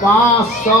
500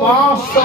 500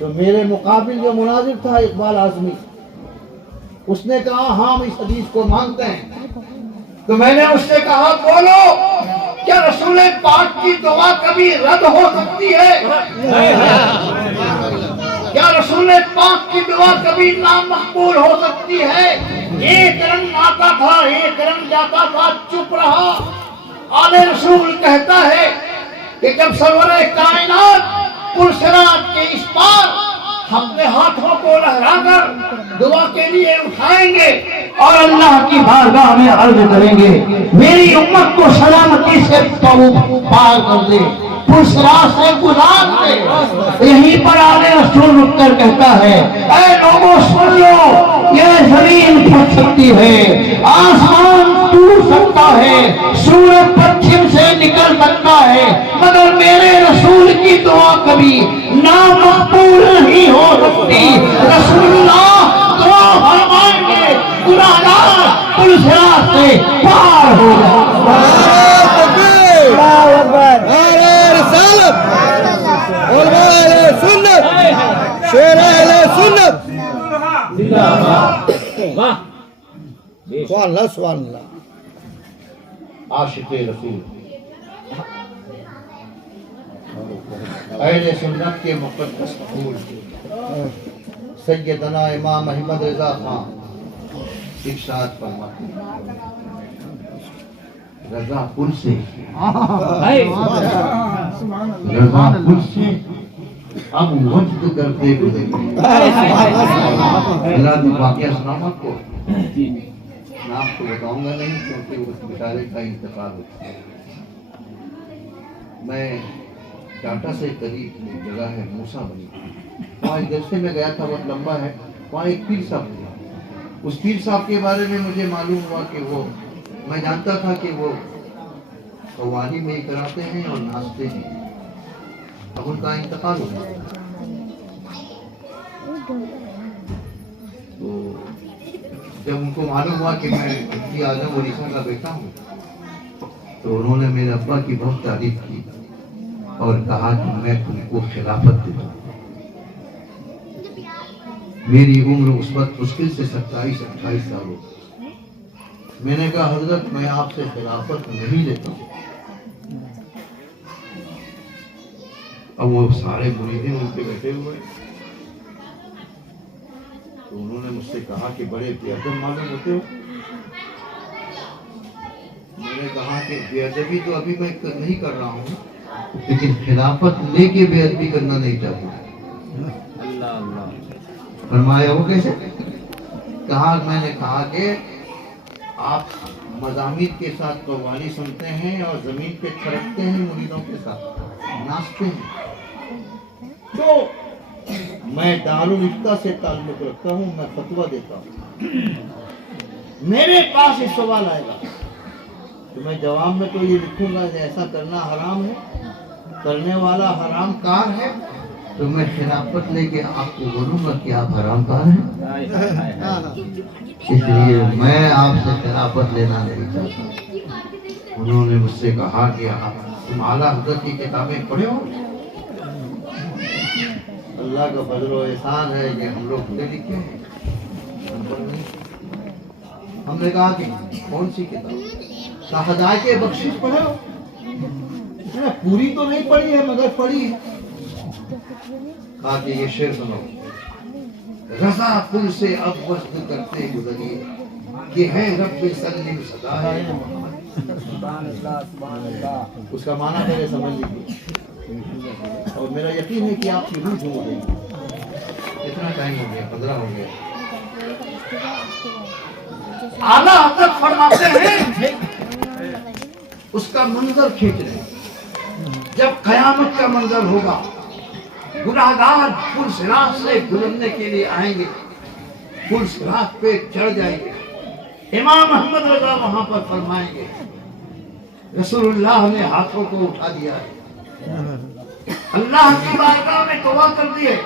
تو میرے مقابل جو مناظر تھا اقبال اعظمی، اس نے کہا ہاں ہم اس حدیث کو مانتے ہیں. تو میں نے اس سے کہا بولو کیا رسول پاک کی دعا کبھی رد ہو سکتی ہے؟ کیا رسول پاک کی دعا کبھی نامقبول ہو سکتی ہے؟ ایک رنگ آتا تھا ایک رنگ جاتا تھا، چپ رہا. آل رسول کہتا ہے کہ جب سرور کائنات پرسرات کے اس پار ہم اپنے ہاتھوں کو لہرا کر دعا کے لیے اٹھائیں گے اور اللہ کی بارگاہ میں عرض کریں گے میری امت کو سلامتی سے پار کر دے، پرسرات سے گزار دے. یہیں پر آل رسول رک کر کہتا ہے اے لوگوں سن لو، یہ زمین پھٹ سکتی ہے، آسمان ٹوٹ سکتا ہے، سورج پچھم سے نکل سکتا ہے، مگر میرے رسول کی دعا کبھی نامقبول نہیں ہو سکتی. رسول اللہ دعا فرمائیں گے، گناہگار پرسرات سے پار ہو جائے. اللہ اکبر. نعرہ رسالت، علماء اہل سنت، شیر اہل سنت. واہ سبحان اللہ سبحان اللہ. عاشق رسول اہل سنت کے مقدس پھول سیدنا امام احمد رضا خان ارشاد فرماتے ہیں رضا پل سے رضا پل سے اب وجد کرتے گزرے. اللہ تو واقعہ سناؤں آپ کو، میں آپ کو بتاؤں گا نہیں کیونکہ اس بیچارے کا انتقال ہو. میں ٹاٹا سے قریب ایک جگہ ہے موسیٰ بنی، وہاں ایک جلسے میں گیا تھا، بہت لمبا ہے. وہاں ایک پیر صاحب تھا. اس پیر صاحب کے بارے میں مجھے معلوم ہوا کہ وہ، میں جانتا تھا کہ وہ قوالی میں کراتے ہیں اور ناچتے ہیں. اب ان کا انتقال ہو گیا. تو جب ان کو معلوم ہوا کہ میں مفتی اعظم علی خان کا بیٹا ہوں تو انہوں نے میرے ابا کی بہت تعریف کی اور کہا کہ میں تم کو خلافت دیتا ہوں. میری عمر اس وقت مشکل سے 27-28 سال ہو. میں نے کہا حضرت میں آپ سے خلافت نہیں لیتا ہوں. اب وہ سارے مریدین ان پہ بیٹھے ہوئے تو انہوں نے مجھ سے کہا کہ بڑے بے ادب معلوم ہوتے ہو. میں نے کہا کہ بے ادبی تو ابھی میں نہیں کر رہا ہوں، لیکن خلافت لے کے بے ادبی کرنا نہیں چاہتا. اللہ اللہ. فرمایا وہ کیسے؟ کہا میں نے کہا کہ آپ مزامیر کے ساتھ قوالی سنتے ہیں اور زمین پہ چھڑکتے ہیں، مریدوں کے ساتھ ناچتے ہیں. تو میں دارالفتہ سے تعلق رکھتا ہوں، میں فتویٰ دیتا ہوں. میرے پاس یہ سوال آئے گا تو میں جواب میں تو یہ لکھوں گا کہ ایسا کرنا حرام ہے، کرنے والا حرام کار ہے. تو میں خلافت لے کے آپ کو بولوں گا کہ آپ حرام کار ہیں. اس لیے میں آپ سے خلافت لینا نہیں چاہتا. انہوں نے مجھ سے کہا کہ آپ تم اعلیٰ حضرت کی کتابیں پڑھے ہو؟ اللہ کا فضل و احسان ہے کہ ہم لوگ پڑھے لکھے ہیں، ہم پڑھ نہیں. ہم نے کہا کہ کون سی کتاب؟ ہدایت بخشش پڑھے ہو؟ پوری تو نہیں پڑھی ہے مگر پڑھی ہے. کہا کہ یہ شعر سنو، رضا پل سے اب وصل کرتے گزریے، یہ ہے رب سلم صدائے. اس کا معنی پہلے سمجھ لیجیے اور میرا یقین ہے کہ آپ کی روح جھوم گئی. اتنا ٹائم ہو گیا، 15 ہو گیا. اعلیٰ حضرت فرماتے ہیں اس کا منظر کھینچ رہے جب قیامت کا منظر ہوگا، گناہگار پل صراط سے گزرنے کے لیے آئیں گے، پل صراط پہ چڑھ جائیں گے. امام احمد رضا وہاں پر فرمائیں گے رسول اللہ نے ہاتھوں کو اٹھا دیا ہے، اللہ کی بارگاہ میں دعا کر دیے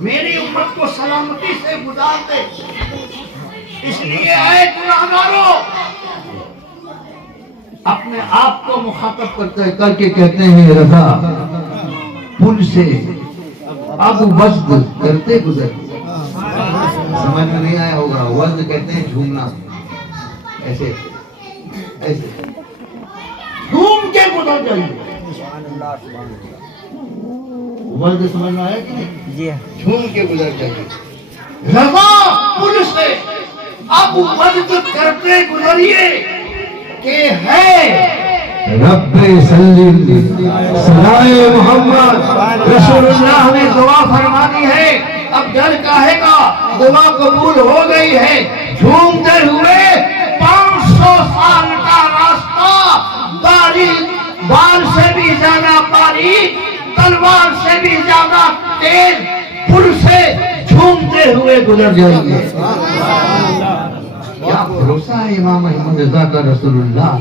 میری امت کو سلامتی سے گزار دے. اس لیے اے گناہگاروں اپنے آپ کو مخاطب کر کے کہتے ہیں رضا پل سے اب وزد کرتے گزر. سمجھ میں نہیں آیا ہوگا. وزد کہتے ہیں جھومنا, ایسے ایسے جھوم کے گزر جائیے. وزد سمجھ میں آیا کہ نہیں؟ جھوم کے گزر جائیے. رضا پل سے اب وزد کرتے گزریے کہ ہے رب سلم صلائے محمد. رسول اللہ نے دعا فرمانی ہے. اب ڈر کاہے کا, دعا قبول ہو گئی ہے. جھومتے ہوئے 500 سال کا راستہ, بال سے بھی زیادہ باریک, تلوار سے بھی زیادہ تیز پل سے جھومتے ہوئے گزر جائیں گے. کیا بھروسہ ہے امام احمد رضا کا رسول اللہ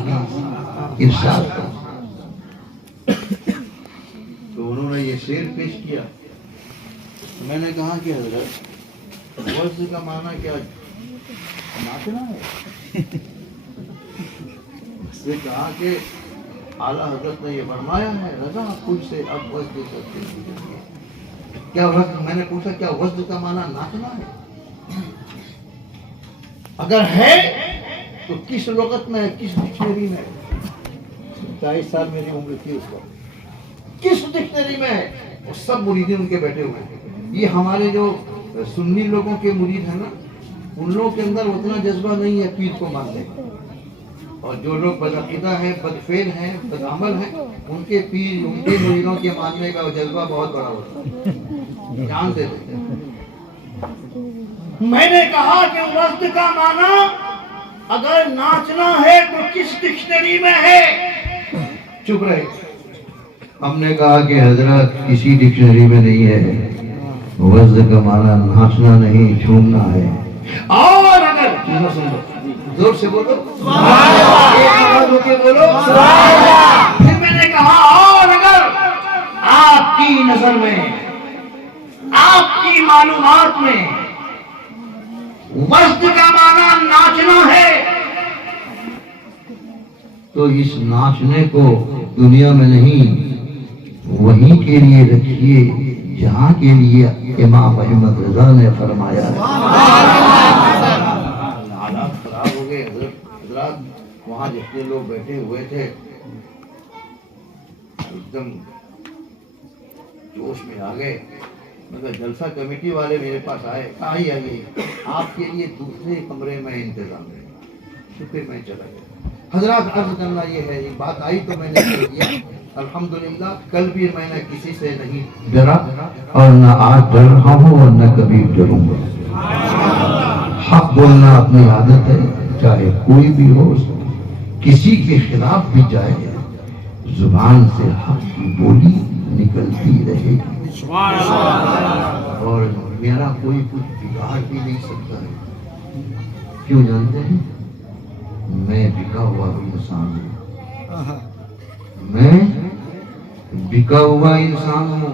ارشاد کا. تو انہوں نے یہ شعر پیش کیا. میں نے کہا کہ حضرت وزد کا معنی کیا ناچنا ہے؟ اس نے کہا کہ اعلیٰ حضرت نے یہ فرمایا ہے رضا پل سے اب وزد کرتے ہیں. کیا وزد, میں نے پوچھا کیا وزد کا معنی ناچنا ہے؟ اگر ہے تو کس لغت میں, کس ڈکشنری میں؟ 40 سال میری عمر تھی اس وقت. کس ڈکشنری میں ہے؟ وہ سب مریدین ان کے بیٹھے ہوئے ہیں. یہ ہمارے جو سنی لوگوں کے مرید ہیں نا, ان لوگوں کے اندر اتنا جذبہ نہیں ہے پیر کو ماننے کا. اور جو لوگ بدعقیدہ ہیں, بدفعل ہیں, بدعمل ہیں, ان کے پیر, ان کے مریدوں کے ماننے کا جذبہ بہت بڑا ہوتا ہے, جان دے دیتے ہیں. میں نے کہا کہ وزد کا معنی اگر ناچنا ہے تو کس ڈکشنری میں ہے؟ چپ رہے. ہم نے کہا کہ حضرت کسی ڈکشنری میں نہیں ہے. وزد کا معنی ناچنا نہیں, جھومنا ہے. اور اگر زور سے بولو بولو. پھر میں نے کہا اور اگر آپ کی نظر میں, آپ کی معلومات میں وزد کا معنی ناچنا ہے تو اس ناچنے کو دنیا میں نہیں وہیں کے لیے رکھیے جہاں کے لیے امام احمد رضا نے فرمایا ہے. حالات خراب ہو گئے حضرات. وہاں جتنے لوگ بیٹھے ہوئے تھے ایک دم جوش میں آ گئے. مگر جلسہ کمیٹی والے میرے پاس آئے, آئیے آپ کے لیے دوسرے کمرے میں انتظام ہے. شکر میں چلا گیا. حضرات عرض کرنا یہ ہے, یہ بات آئی تو میں نے کر دیا. الحمدللہ کل بھی میں نے کسی سے نہیں ڈرا اور نہ آج ڈر رہا ہوں اور نہ کبھی ڈروں گا. حق بولنا اپنی عادت ہے, چاہے کوئی بھی ہو, کسی کے خلاف بھی جائے, زبان سے حق کی بولی نکلتی رہے گی. اور میرا کوئی کچھ بگاڑ بھی نہیں سکتا ہے. کیوں جانتے ہیں؟ میں بکا ہوا انسان ہوں. میں بکا ہوا انسان ہوں.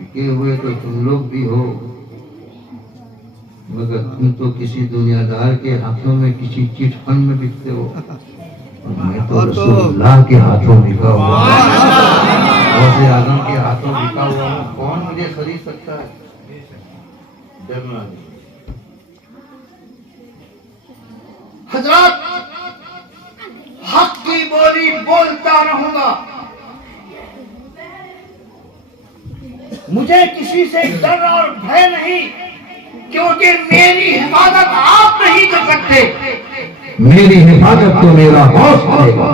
بکے ہوئے تو تم لوگ بھی ہو, مگر تم تو کسی دنیا دار کے ہاتھوں میں کسی چٹ فنڈ میں بکتے ہو. میں تو رسول اللہ کے ہاتھوں بکا ہوا ہوں, غوث اعظم کے ہاتھوں بکا ہوا ہوں. کون مجھے خرید سکتا ہے؟ ڈرنا نہیں. حضرات حق کی بولی بولتا رہوں گا. مجھے کسی سے ڈر اور بھے نہیں, کیونکہ میری حفاظت آپ نہیں کر سکتے. میری حفاظت تو میرا ہوش کرے گا.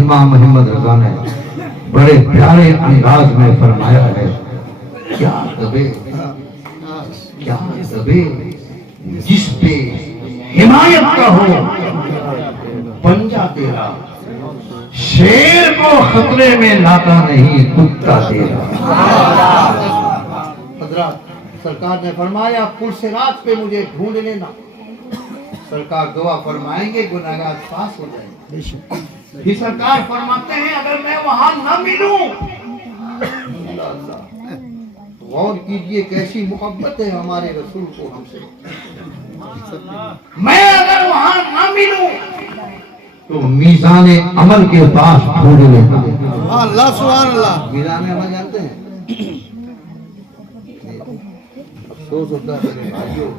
امام محمد رضا نے بڑے پیارے انداز میں فرمایا ہے, کیا دبے جس پہ حمایت کا ہو پنجا تیرا, شیر کو خطرے میں لاتا نہیں کتا تیرا. حضرات سرکار نے فرمایا پل صراط پہ مجھے ڈھونڈ لینا. سرکار دعا فرمائیں گے گناہگار پاس ہو جائیں گے. پھر سرکار فرماتے ہیں اگر میں وہاں نہ ملوں, غور کیجئے کیسی محبت ہے ہمارے رسول کو ہم سے. میں اگر وہاں نہ ملوں تو میزان عمل کے پاس ڈھونڈ لیتا ہے۔ سبحان اللہ سبحان اللہ میزان عمل جانتے ہیں؟ افسوس ہوتا ہے میرے بھائیوں،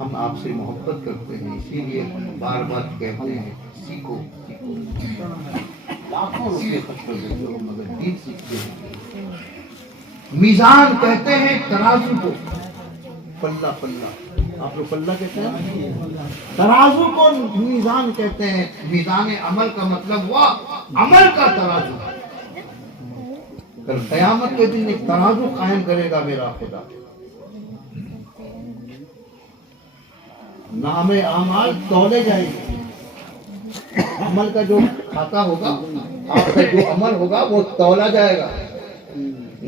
ہم آپ سے محبت کرتے ہیں، اسی لیے بار بار کہتے ہیں سیکھو سیکھو، لاکھوں روپے خرچ کر دیتے ہو مگر دین سیکھتے ہیں۔ میزان کہتے ہیں ترازو کو، پلہ پلہ، آپ لوگ پلہ کہتے ہیں، ترازو کو میزان کہتے ہیں۔ میزان عمل کا مطلب ہوا عمل کا ترازو۔ کل قیامت کے دن ایک ترازو قائم کرے گا میرا خدا، نام اعمال تولے جائیں گے، عمل کا جو کھاتا ہوگا، آپ کا جو عمل ہوگا وہ تولا جائے گا۔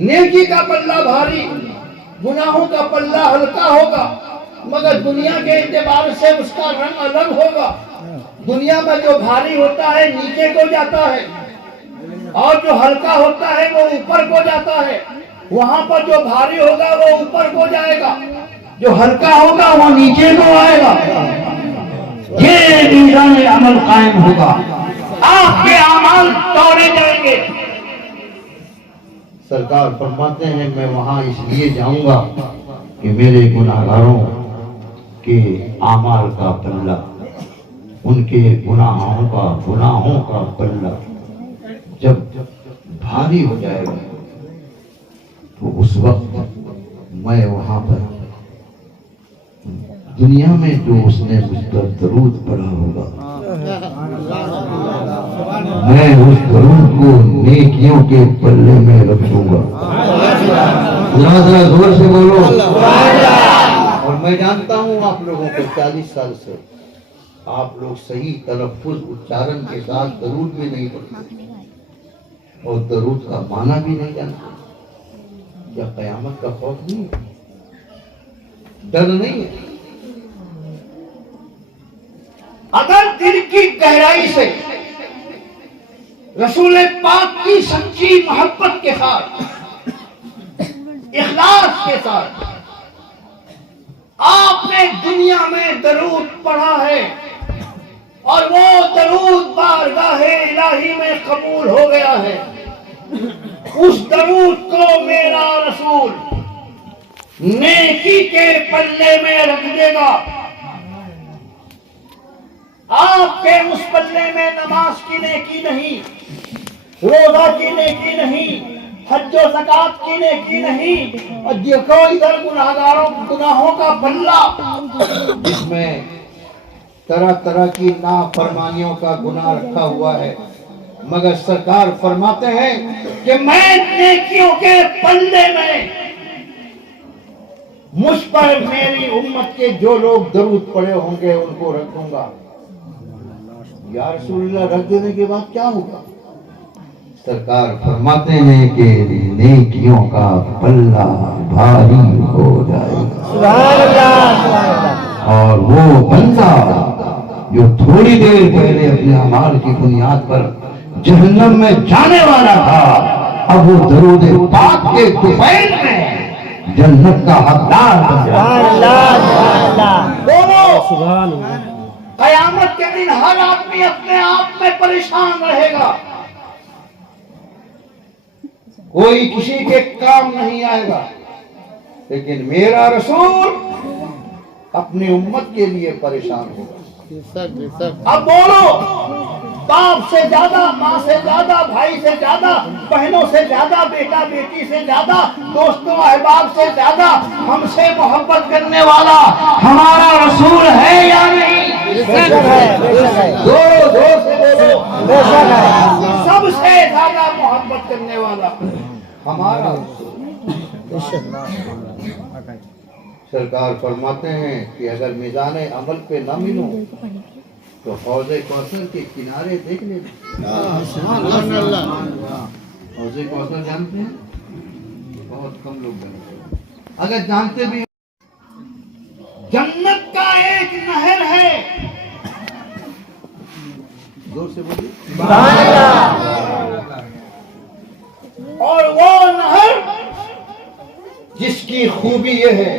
نیکی کا پلہ بھاری، گناہوں کا پلہ ہلکا ہوگا، مگر دنیا کے اعتبار سے اس کا رنگ الگ ہوگا۔ دنیا میں جو بھاری ہوتا ہے نیچے کو جاتا ہے، اور جو ہلکا ہوتا ہے وہ اوپر کو جاتا ہے۔ وہاں پر جو بھاری ہوگا وہ اوپر کو جائے گا، جو ہلکا ہوگا وہ نیچے کو آئے گا۔ یہ میزان عمل قائم ہوگا، آپ کے اعمال توڑے جائیں گے۔ سرکار فرماتے ہیں میں وہاں اس لیے جاؤں گا کہ میرے گناہگاروں کے اعمال کا پلہ، ان کے گناہوں کا پلہ جب بھاری ہو جائے گا تو اس وقت میں وہاں پر دنیا میں جو اس نے مجھ پر درود پڑھا ہوگا، میں اس درود کو نیکیوں کے پلے میں رکھوں گا۔ ذرا زور سے بولو۔ اور میں جانتا ہوں آپ لوگوں کو 40 سال سے آپ لوگ صحیح تلفظ اچارن کے ساتھ درود بھی نہیں پڑھتے اور درود کا معنی بھی نہیں جانتے۔ کیا قیامت کا خوف نہیں ہے؟ ڈر نہیں ہے؟ اگر دل کی گہرائی سے رسول پاک کی سچی محبت کے ساتھ، اخلاص کے ساتھ آپ نے دنیا میں درود پڑھا ہے اور وہ درود بارگاہ الہی میں قبول ہو گیا ہے، اس درود کو میرا رسول نیکی کے پلے میں رکھ دے گا۔ آپ کے اس پلے میں نماز کی نیکی نہیں، روزہ کی نیکی نہیں، حج و زکات کی نیکی نہیں، اور دیکھو ادھر گناہوں کا پلہ جس میں طرح طرح کی نافرمانیوں کا گناہ رکھا ہوا ہے، مگر سرکار فرماتے ہیں کہ میں نیکیوں کے پلے میں مجھ پر میری امت کے جو لوگ درود پڑے ہوں گے ان کو رکھوں گا۔ یا رسول اللہ رکھ دینے کے بعد کیا ہوگا؟ سرکار فرماتے ہیں کہ نیکیوں کا پلہ بھاری ہو جائے گا، سبحان اللہ، اور وہ بندہ جو تھوڑی دیر پہلے اپنے اعمال کی بنیاد پر جہنم میں جانے والا تھا، اب وہ درود پاک کے طفیل میں جنت کا حقدار بن جائے سبحان اللہ، سبحان اللہ، دونوں سبحان اللہ۔ قیامت کے دن ہر آدمی اپنے آپ میں پریشان رہے گا، کوئی کسی کے کام نہیں آئے گا، لیکن میرا رسول اپنی امت کے لیے پریشان ہوگا۔ اب بولو، باپ سے زیادہ، ماں سے زیادہ، بھائی سے زیادہ، بہنوں سے زیادہ، بیٹا بیٹی سے زیادہ، دوستوں احباب سے زیادہ ہم سے محبت کرنے والا ہمارا رسول ہے یا نہیں؟ زور سے بولو، سب سے زیادہ محبت کرنے والا ہمارا رسول۔ سرکار فرماتے ہیں کہ اگر میزان عمل پہ نہ ملوں تو حوض کوثر کے کنارے دیکھ لینا۔ حوض کوثر جانتے ہیں؟ بہت کم لوگ جانتے ہیں، اگر جانتے بھی جنت کا ایک نہر ہے، زور سے بولیے، اور وہ نہر جس کی خوبی یہ ہے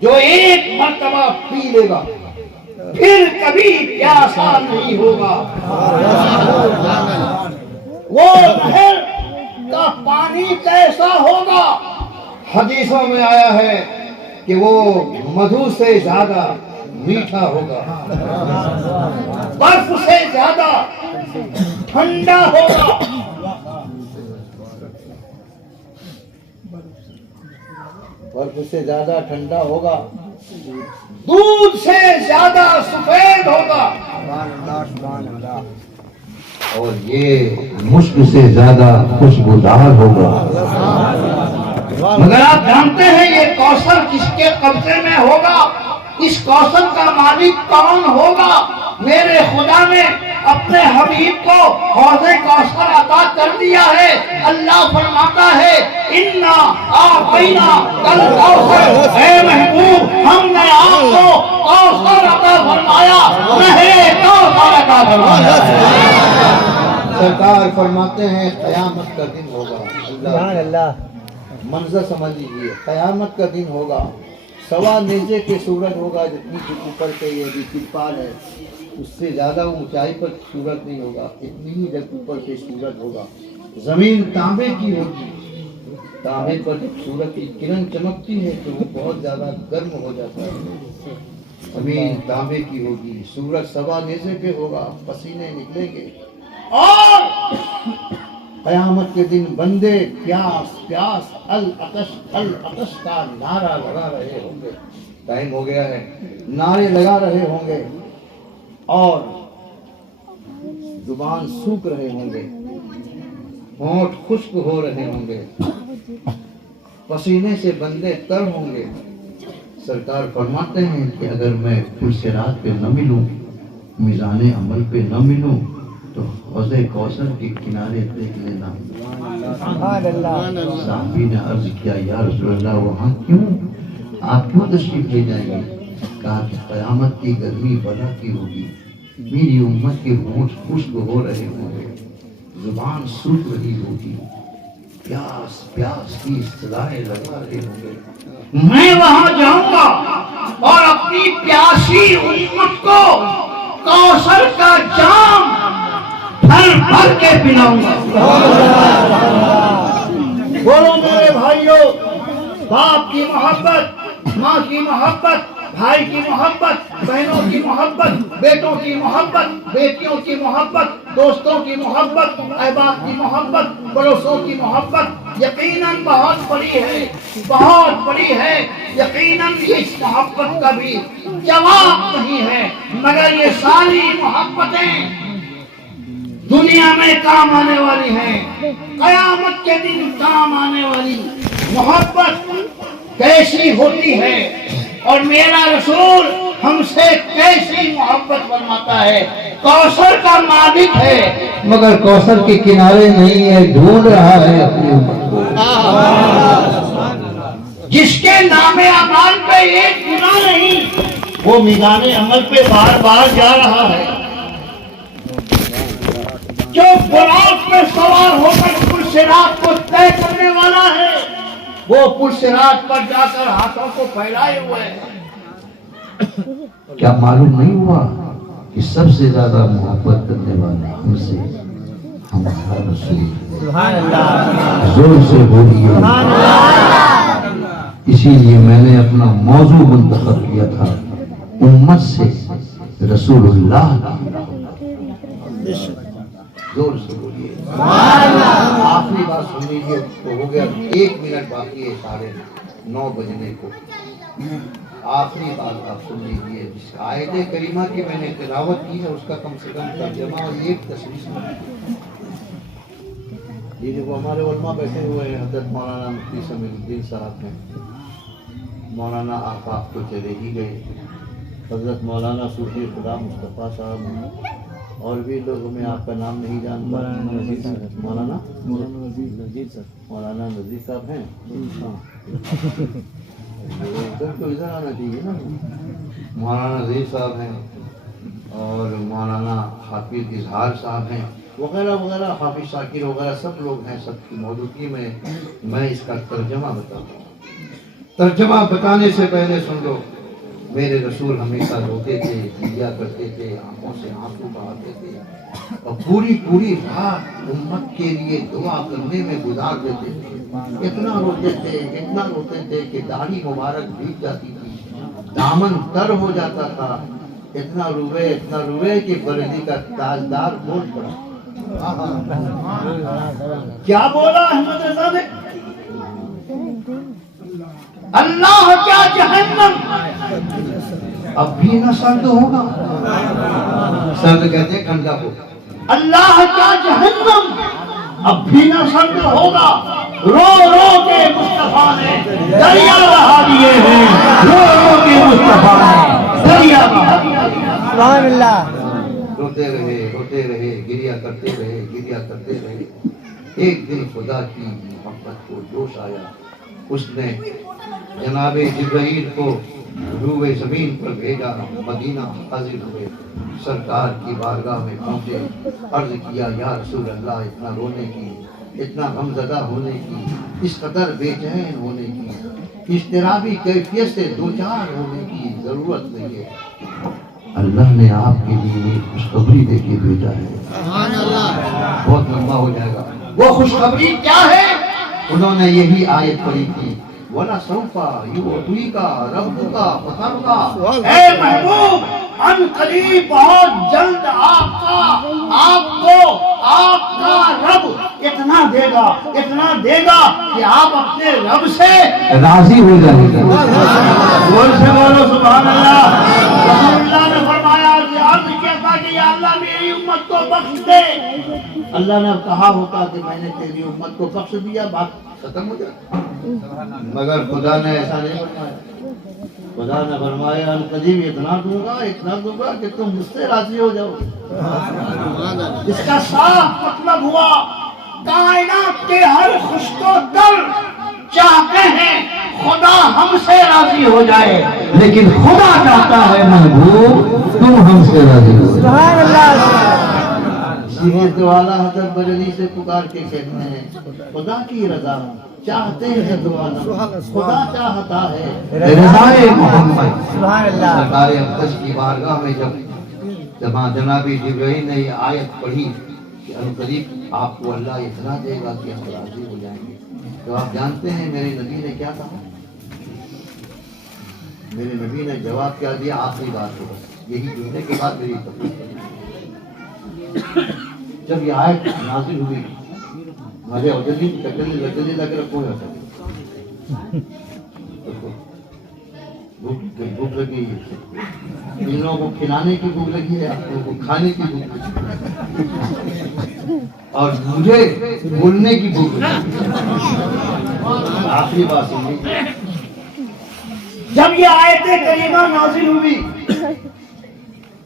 جو ایک مرتبہ پی لے گا پھر کبھی پیاسا نہیں ہوگا. وہ نہر کا پانی کیسا ہوگا؟ حدیثوں میں آیا ہے کہ وہ مدھو سے زیادہ میٹھا ہوگا, برف سے زیادہ ٹھنڈا ہوگا, برف سے زیادہ ٹھنڈا ہوگا, دودھ سے زیادہ سفید ہوگا, اور یہ مشک سے زیادہ خوشبودار ہوگا. مگر آپ جانتے ہیں یہ کوثر کس کے قبضے میں ہوگا؟ اس کوثر کا مالک کون ہوگا؟ میرے خدا نے اپنے حبیب کو حوض کوثر عطا کر دیا ہے. اللہ فرماتا ہے انا اعطینا کل کوثر, اے محبوب ہم نے آپ کو کوثر عطا فرمایا, نہر کوثر عطا فرمایا. سرکار فرماتے ہیں قیامت کا دن ہوگا. سبحان اللہ. منظر سمجھ لیجیے, قیامت کا دن ہوگا, سوا نیزے کے سورج ہوگا, جتنی اوپر کے یہ بھی ترپال ہے اس سے زیادہ اونچائی پر سورج نہیں ہوگا, اتنی ہی جب اوپر کے سورج ہوگا. زمین تانبے کی ہوگی, تانبے پر جب سورج کی کرن چمکتی ہے تو وہ بہت زیادہ گرم ہو جاتا ہے. زمین تانبے کی ہوگی, سورج سوا نیزے پہ ہوگا, پسینے نکلیں گے, اور قیامت کے دن بندے پیاس پیاس العطش العطش کا نعرہ لگا رہے ہوں گے. ٹائم ہو گیا ہے, نعرے لگا رہے ہوں گے اور زبان سوکھ رہے ہوں گے, ہونٹ خشک ہو رہے ہوں گے, پسینے سے بندے تر ہوں گے. سرکار فرماتے ہیں کہ اگر میں پلسرات پہ نہ ملوں, میزان عمل پہ نہ ملوں, تو حوض کوثر کے کنارے دیکھ لینا. سبحان اللہ. صحابی نے عرض کیا یا رسول اللہ وہاں کیوں, آپ کیوں تشریف لے جائیں گے؟ کہا کہ قیامت کی گرمی بلا کی ہوگی, میری امت کے ہونٹ خشک ہو رہے ہوں گے, زبان سوکھ رہی ہوگی, پیاس پیاس کی صدائیں لگا رہے ہوں گے. میں وہاں جاؤں گا اور اپنی پیاسی امت کو کوثر کا جام بھر بھر کے پلاؤں گا. بولو میرے بھائیوں, باپ کی محبت, ماں کی محبت, بھائی کی محبت, بہنوں کی محبت, بیٹوں کی محبت, بیٹیوں کی محبت, دوستوں کی محبت, احباب کی محبت, پڑوسوں کی محبت یقیناً بہت بڑی ہے, بہت بڑی ہے. یقیناً اس محبت کا بھی جواب نہیں ہے, مگر یہ ساری محبتیں دنیا میں کام آنے والی ہیں, قیامت کے دن کام آنے والی محبت کیسی ہوتی ہے, اور میرا رسول ہم سے کیسی محبت فرماتا ہے. کوثر کا مالک ہے مگر کوثر کے کنارے نہیں ہے, ڈھونڈ رہا ہے اپنی امت کو. جس کے نام اعمال پہ ایک گناہ نہیں, وہ میزان عمل پہ بار بار جا رہا ہے. جو براق پہ سوار ہو کر پلسرات کو طے کرنے والا ہے, وہ پلسرات پر جا کر ہاتھوں کو پھیلائے ہوئے ہیں. کیا معلوم نہیں ہوا کہ سب سے زیادہ محبت کرنے والا ہم سے ہمارا رسول. سبحان اللہ. زور سے بولیے. سبحان اللہ. اسی لیے میں نے اپنا موضوع منتخب کیا تھا امت سے رسول اللہ. زور سے بولیے. آخری بات سن لیجیے, تو ہو گیا 1 منٹ باقی ہے 9:30 بجنے کو. آخری بات آپ سن لیجیے, جس آیت کریمہ کی میں نے تلاوت کی ہے اس کا کم سے کم ترجمہ اور ایک تصویر. یہ جو ہمارے علماء بیٹھے ہوئے ہیں, حضرت مولانا مفتی سمیع الدین صاحب ہیں, مولانا آفاق تو چلے ہی گئے, حضرت مولانا صوفی خدا مصطفیٰ صاحب ہیں, اور بھی لوگ, میں آپ کا نام نہیں جانتا. مولانا نذیر صاحب ہیں, تو ادھر آنا چاہیے نا. مولانا نذیر صاحب ہیں, اور مولانا حافظ اظہار صاحب ہیں, وغیرہ وغیرہ, حافظ شاکر وغیرہ سب لوگ ہیں. سب کی موجودگی میں اس کا ترجمہ بتاتا ہوں. ترجمہ بتانے سے پہلے سن لو, میرے رسول ہمیشہ روتے تھے, دیا کرتے تھے, آنکھوں سے آنسو بہاتے تھے اور پوری رات امت کے لیے دعا کرنے میں گزار دیتے تھے. اتنا روتے تھے کہ داڑھی مبارک بھیگ جاتی تھی, دامن تر ہو جاتا تھا. اتنا روئے کہ بریلی کا تاجدار بول پڑا. کیا بولا احمد رضا نے؟ اللہ کیا جہنم اب بھی نہ سرد ہوگا. سرد کہتے ہیں ٹھنڈا کو. اللہ کیا جہنم اب بھی نہ سرد ہوگا. رو کے مصطفیٰ نے دریا بہا دیے ہیں. رو کے مصطفیٰ نے دریا بہا دیے ہیں. سبحان اللہ. روتے رہے, گریا کرتے رہے. ایک دن خدا کی محبت کو جوش آیا. اس نے جناب جبرائیل کو روئے زمین پر بھیجا. مدینہ حاضر ہوئے, سرکار کی بارگاہ میں پہنچے. عرض کیا یا رسول اللہ, اتنا رونے کی, اتنا غمزدہ ہونے کی, اس قدر بے چین ہونے کی, اضطرابی کیفیت سے دوچار ہونے کی ضرورت نہیں ہے. اللہ نے آپ کے لیے ایک خوشخبری دے کے بھیجا ہے. بہت لمبا ہو جائے گا. وہ خوشخبری کیا ہے؟ انہوں نے یہی آیت پڑھی تھی, وَلَسَوْفَ يُعْطِيكَ رَبُّكَ فَتَرْضَىٰ. اے محبوب, ان قریب بہت جلد آپ کا رب اتنا دے گا کہ آپ اپنے رب سے راضی ہو جائیں گے. بولو سبحان اللہ. رسول اللہ نے فرمایا کہ عرض کیا تھا کہ یا اللہ میری امت کو بخش دے. اللہ نے کہا ہوتا کہ میں نے تیری امت کو بخش دیا, بات ختم ہو جائے. مگر خدا نے ایسا نہیں فرمایا. خدا نے فرمایا ان قریب اتنا دوں گا کہ تم مجھ سے راضی ہو جاؤ. اس کا صاف مطلب ہوا کائنات کے ہر خشک و تر چاہتے ہیں خدا ہم سے راضی ہو جائے, لیکن خدا چاہتا ہے محبوب تم ہم سے راضی ہو. سبحان اللہ. اسی لیے تو اعلیٰ حضرت بریلوی سے پکار کے کہتے ہیں خدا کی رضا چاہتے ہیں دعانا, خدا چاہتا ہے رضائے محمد. سبحان اللہ. سرکار اقدس کی بارگاہ میں جب جناب جبرائیل نے یہ آیت پڑھی کہ عنقریب آپ کو اللہ اتنا دے گا کہ ہم راضی ہو جائیں گے, تو آپ جانتے ہیں میرے نبی نے کیا کہا؟ میرے نبی نے جواب کیا دیا؟ آخری بات ہو بس یہی جملے کے بعد میری تقریر. جب یہ آیت نازل ہوئی مجھے جلدی لگ رکھو بھوک لگی, ان لوگوں کو کھلانے کی بھوک لگی ہے, آپ لوگوں کو کھانے کی بھوک لگی اور مجھے بولنے کی بھوک لگی. آخری بات سنیے, جب یہ آیت کریمہ نازل ہوئی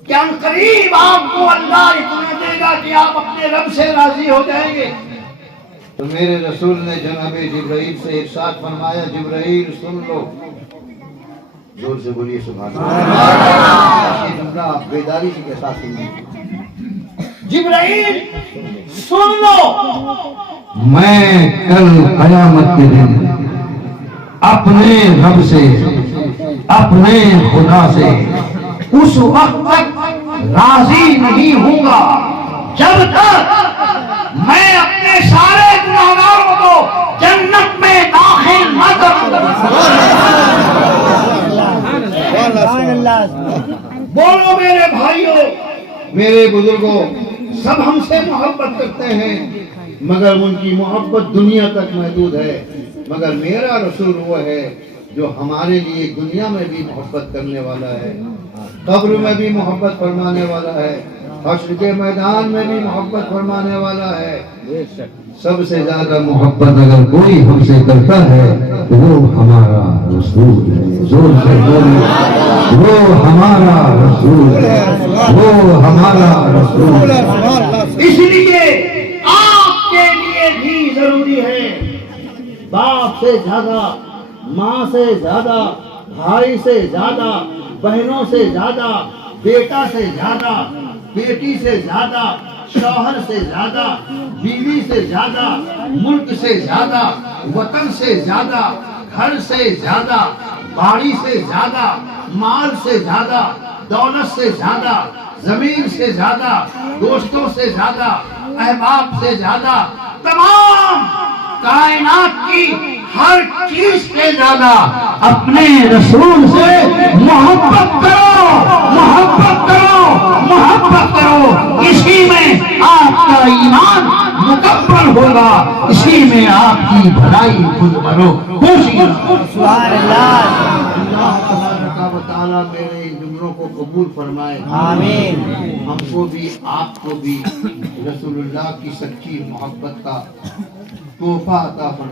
کہ ان قریب آپ کو اللہ اتنا دے گا کہ آپ اپنے رب سے راضی ہو جائیں گے, تو میرے رسول نے جناب جبرائیل سے ارشاد فرمایا جبرائیل سن لو. زور سے بولیے سبحان اللہ. یہ جملہ آپ بیداری سے کے ساتھ سنیے. جبرائیل سن لو, میں کل قیامت کے دن اپنے رب سے اپنے خدا سے اس وقت تک راضی نہیں ہوں گا جب تک میں اپنے سارے گناہگاروں کو جنت میں داخل نہ کروں. سبحان اللہ. بولو میرے بھائیوں, میرے بزرگوں, سب ہم سے محبت کرتے ہیں مگر ان کی محبت دنیا تک محدود ہے. مگر میرا رسول وہ ہے جو ہمارے لیے دنیا میں بھی محبت کرنے والا ہے, قبر میں بھی محبت فرمانے والا ہے, حشر کے میدان میں بھی محبت فرمانے والا ہے. سب سے زیادہ محبت اگر کوئی ہم سے کرتا ہے تو وہ ہمارا رسول ہے. زور سے بولے, وہ ہمارا رسول ہے, وہ ہمارا رسول ہے. اس لیے آپ کے لیے بھی ضروری ہے باپ سے زیادہ, ماں سے زیادہ, بھائی سے زیادہ, بہنوں سے زیادہ, بیٹا سے زیادہ, بیٹی سے زیادہ, شوہر سے زیادہ, بیوی سے زیادہ, ملک سے زیادہ, وطن سے زیادہ, گھر سے زیادہ, باڑی سے زیادہ، مال سے زیادہ، دولت سے زیادہ، زمین سے زیادہ، دوستوں سے زیادہ، احباب سے زیادہ، تمام کائنات کی ہر چیز سے زیادہ اپنے رسول سے محبت کرو، محبت کرو، محبت کرو۔ اسی میں آپ کا ایمان مکمل ہوگا، اسی میں آپ کی بھلائی خود بھرو خوشی۔ سبحان اللہ اللہ تبارک و تعالیٰ میرے ان جملوں کو قبول فرمائے، آمین ہم کو بھی آپ کو بھی رسول اللہ کی سچی محبت کا تحفہ عطا فرمائے۔